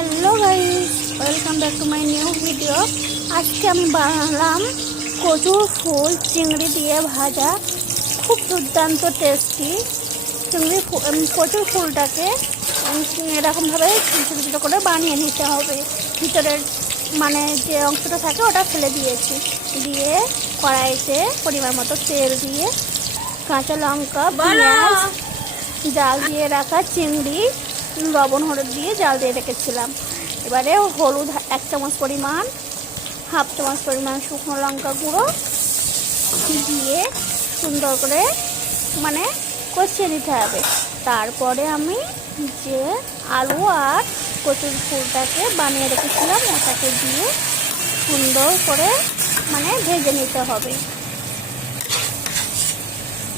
Hello guys welcome back to my new video আজকে আমি বানালাম কচুর ফুল চিংড়ি দিয়ে ভাজা। খুব দুর্দান্ত টেস্টি চিংড়ি কচুর ফুলটাকে এরকমভাবে ছোটো ছোটো করে বানিয়ে নিতে হবে। ভিতরের মানে যে অংশটা থাকে ওটা ফেলে দিয়েছি। দিয়ে কড়াইতে পরিমাণ মতো তেল দিয়ে কাঁচা লঙ্কা পেঁয়াজ জাল দিয়ে রাখা চিংড়ি লবণ, হলুদ দিয়ে জাল দিয়ে রেখেছিলাম। এবারে হলুদ এক চামচ পরিমাণ, হাফ চামচ পরিমাণ শুকনো লঙ্কা গুঁড়ো দিয়ে সুন্দর করে মানে কষিয়ে নিতে হবে। তারপরে আমি যে আলু আর কচুর ফুলটাকে বানিয়ে রেখেছিলাম, ওটাকে দিয়ে সুন্দর করে মানে ভেজে নিতে হবে।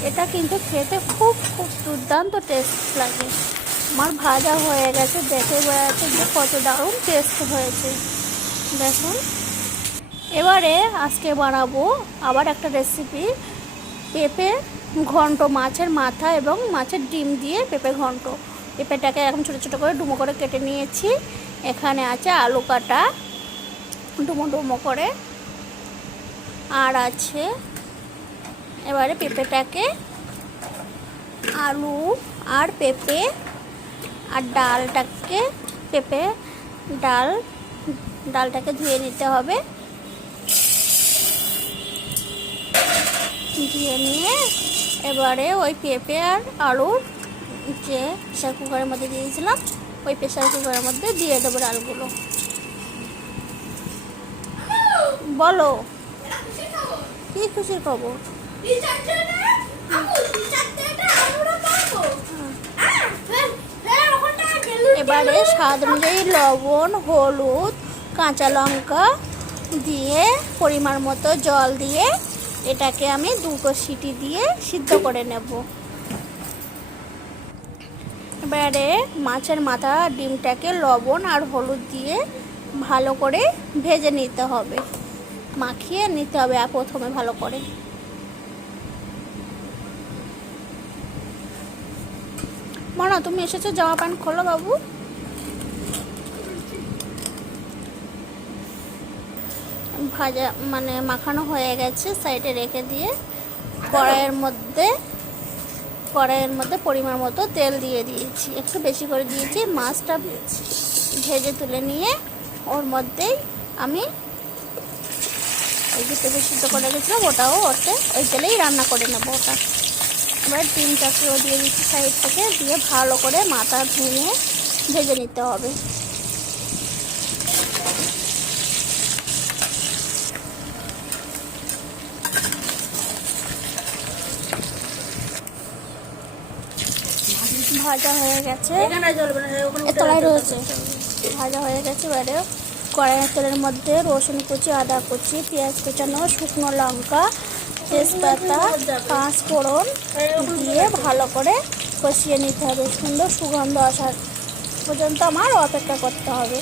এটা কিন্তু খেতে খুব খুব দুর্দান্ত টেস্ট লাগে। আমার ভাজা হয়ে গেছে, দেখে বেড়াচ্ছে যে কত দারুণ টেস্ট হয়েছে। দেখুন। এবারে আজকে বানাবো আবার একটা রেসিপি পেঁপে ঘন্ট মাছের মাথা এবং মাছের ডিম দিয়ে পেঁপে ঘন্ট। পেঁপেটাকে এখন ছোটো ছোটো করে ডুমো করে কেটে নিয়েছি। এখানে আছে আলু কাটা, ডুমো ডুমো করে। আর আছে এবারে পেঁপেটাকে আলু আর পেঁপে আর ডালটাকে পেঁপে ডাল, ডালটাকে ধুয়ে নিতে হবে। ধুয়ে নিয়ে এবারে ওই পেঁপে আর আলুর যে প্রেশার কুকারের মধ্যে দিয়েছিলাম, ওই প্রেশার কুকারের মধ্যে দিয়ে দেবো ডালগুলো। বলো, কি খুশির খবর? এবারে স্বাদ অনুযায়ী লবণ, হলুদ, কাঁচা লঙ্কা দিয়ে পরিমাণ মতো জল দিয়ে এটাকে আমি দুটো সিটি দিয়ে সিদ্ধ করে নেব। এবারে মাছের মাথা, ডিমটাকে লবণ আর হলুদ দিয়ে ভালো করে ভেজে নিতে হবে। মাখিয়ে নিতে হবে প্রথমে ভালো করে। মনা তুমি এসেছ, জামা প্যান্ট খোলো বাবু। ভাজা মানে মাখানো হয়ে গেছে সাইডে রেখে দিয়ে। কড়াইয়ের মধ্যে কড়াইয়ের মধ্যে পরিমাণ মতো তেল দিয়ে দিয়েছি। একটু বেশি করে দিয়েছি, মাছটা ভেজে তুলে নিয়ে ওর মধ্যেই আমি ওই যে পেঁপে সিদ্ধ করে রেখেছিলাম, ওটাও ওতে ওই তেলেই রান্না করে নেব ওটা। এবার ডিমটাকেও দিয়ে দিচ্ছি সাইড থেকে দিয়ে ভালো করে মাথা ভেঙে ভেজে নিতে হবে। ভাজা হয়ে গেছে। তলায় রয়েছে। ভাজা হয়ে গেছে এবারে কড়াইয়ের তেলের মধ্যে রসুন কুচি আদা কুচি পেঁয়াজ কুচানো শুকনো লঙ্কা তেজপাতা, পাঁচ ফোড়ন দিয়ে ভালো করে কষিয়ে নিতে হবে। সুন্দর সুগন্ধ আসার পর্যন্ত আমার অপেক্ষা করতে হবে।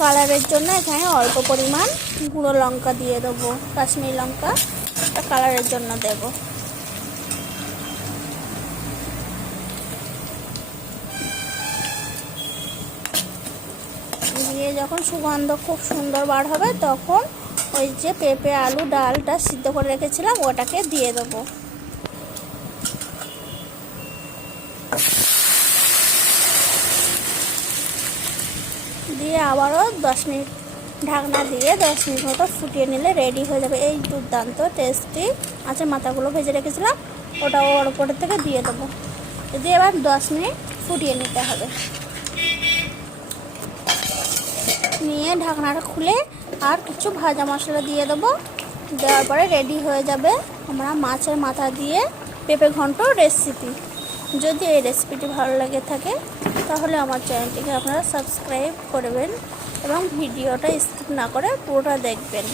কালারের জন্য এখানে অল্প পরিমাণ গুঁড়ো লঙ্কা দিয়ে দেবো, কাশ্মীরি লঙ্কা কালারের জন্য দেবো। দিয়ে যখন সুগন্ধ খুব সুন্দর বার হবে, তখন ওই যে পেঁপে, আলু, ডালটা সিদ্ধ করে রেখেছিলাম, ওটাকে দিয়ে দেবো। দিয়ে আবারও দশ মিনিট ঢাকনা দিয়ে দশ মিনিট মতো ফুটিয়ে নিলে রেডি হয়ে যাবে। এই দুর্দান্ত টেস্টি আছে মাথাগুলো ভেজে রেখেছিলাম ওটা ওর উপরের থেকে দিয়ে দেবো। দিয়ে এবার দশ মিনিট ফুটিয়ে নিতে হবে। নিয়ে ঢাকনাটা খুলে আর কিছু ভাজা মশলা দিয়ে দেবো। দেওয়ার পরে রেডি হয়ে যাবে আমরা মাছের মাথা দিয়ে পেঁপে ঘন্ট রেসিপি যদি এই রেসিপিটি ভালো লাগে থাকে, তাহলে আমার চ্যানেলটিকে আপনারা সাবস্ক্রাইব করবেন এবং ভিডিওটা স্কিপ না করে পুরোটা দেখবেন।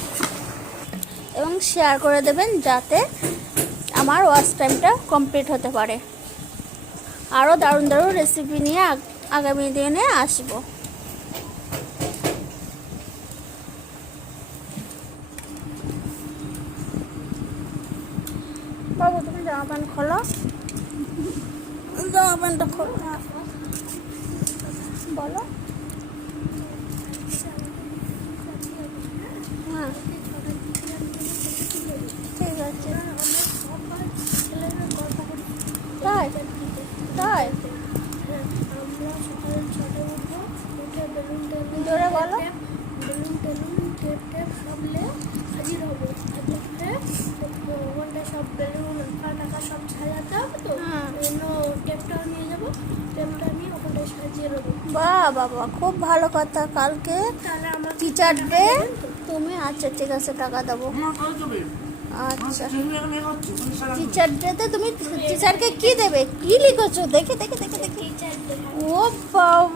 এবং শেয়ার করে দেবেন যাতে আমার ওয়াচ টাইমটা কমপ্লিট হতে পারে। আরও দারুণ দারুণ রেসিপি নিয়ে আগামী দিনে আসব। বাবু, তুমি জামা প্যান্ট খোলো। জামা প্যান্টটা খোলো। বলো। হ্যাঁ। ঠিক আছে। তাই তাই। জোরে বলো। বেলুন টেলুন টেপ টেপ সব লে হাজির হব হাজির হয়ে ওখানটা সব বেলুন আঁকা টাকা সব সাজাতে হবে তো হ্যাঁ। অন্য টেপটাও নিয়ে যাব টেপটা নিয়ে ওখানটায় সাজিয়ে দেবো বাহ বাবা, খুব ভালো কথা। কালকে তাহলে আমার টিচার ডে তুমি আচ্ছা ঠিক আছে, টাকা দেবো। আচ্ছা। টিচার ডেতে তুমি টিচারকে কি দেবে? কি লিখেছো? দেখে দেখে দেখে দেখে। টিচার ও বাবা।